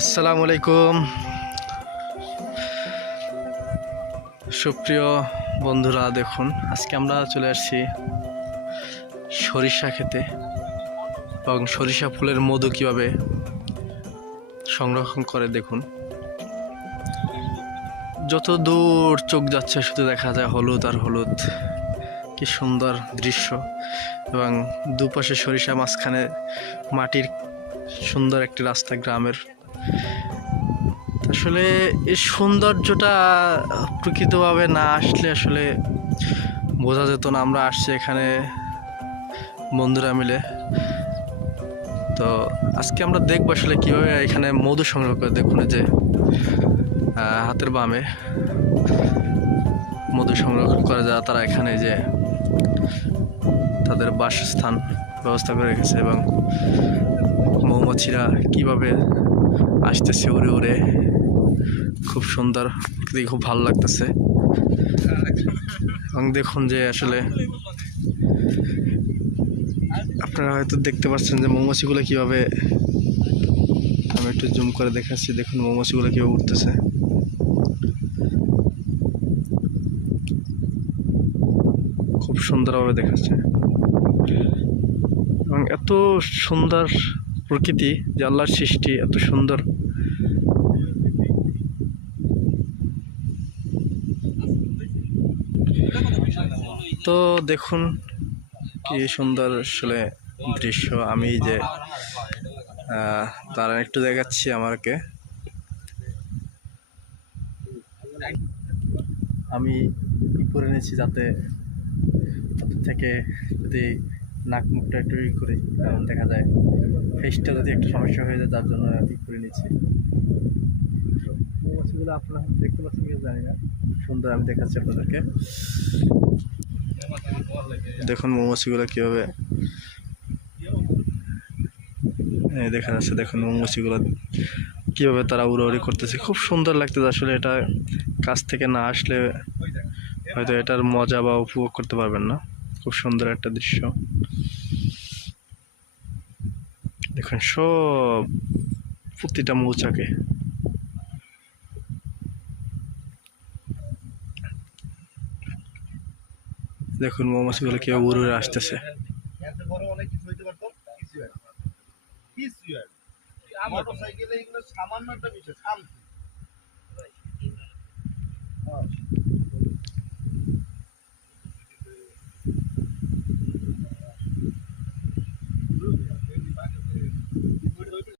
আসসালামু আলাইকুম সুপ্রিয় বন্ধুরা, দেখুন আজকে আমরা চলে আসছি সরিষা খেতে এবং সরিষা ফুলের মধু কিভাবে সংরক্ষণ করে। দেখুন, যত দূর চোখ যাচ্ছে শুধু দেখা যায় হলুদ আর হলুদ। কি সুন্দর দৃশ্য, এবং দুপাশে সরিষা, মাঝখানে মাটির সুন্দর একটি রাস্তা গ্রামের। আসলে এই সৌন্দর্যটা প্রকৃতভাবে না আসলে আসলে বোঝা যেত না। আমরা আসছি এখানে বন্ধুরা মিলে, তো আজকে আমরা দেখবো আসলে কীভাবে এখানে মধু সংগ্রহ করে। দেখুন যে হাতের বামে মধু সংরক্ষণ করা যায়, তারা এখানে যে তাদের বাসস্থান ব্যবস্থা করে রেখেছে, এবং মৌমাছিরা কিভাবে আসতেছে উড়ে উড়ে, খুব সুন্দর, খুব ভালো লাগতেছে। এবং দেখুন যে আসলে আপনারা হয়তো দেখতে পাচ্ছেন যে মৌমাছিগুলো কিভাবে, আমি একটু জুম করে দেখাচ্ছি। দেখুন মৌমাছিগুলো কিভাবে উঠতেছে, খুব সুন্দরভাবে দেখাচ্ছে। এবং এত সুন্দর প্রকৃতি, যে আল্লাহর সৃষ্টি এত সুন্দর। তো দেখুন কি সুন্দর আসলে দৃশ্য। আমি যে তারা একটু দেখাচ্ছি আমাকে, আমি করে নিয়েছি যাতে তাদের থেকে যদি নাক মুখটা একটু করি, কারণ দেখা যায় ফেসটা যদি একটু সমস্যা হয়ে যায়, তার জন্য করে নিচ্ছি। মৌমাছিগুলো আপনারা দেখতে পাচ্ছেন কি জানি না, সুন্দর আমি দেখাচ্ছি আপনাদেরকে। দেখুন মৌমাছিগুলো কীভাবে দেখা যাচ্ছে। দেখুন মৌমাছিগুলো কীভাবে তারা উড়াউড়ি করতেছে, খুব সুন্দর লাগতেছে। আসলে এটা কাছ থেকে না আসলে হয়তো এটার মজা বা উপভোগ করতে পারবেন না। খুব সুন্দর একটা দৃশ্য। দেখুন সব প্রতিটা মৌচাকে দেখুন মৌমাছিগুলো কেউ উড়ে উড়ে আসতেছে।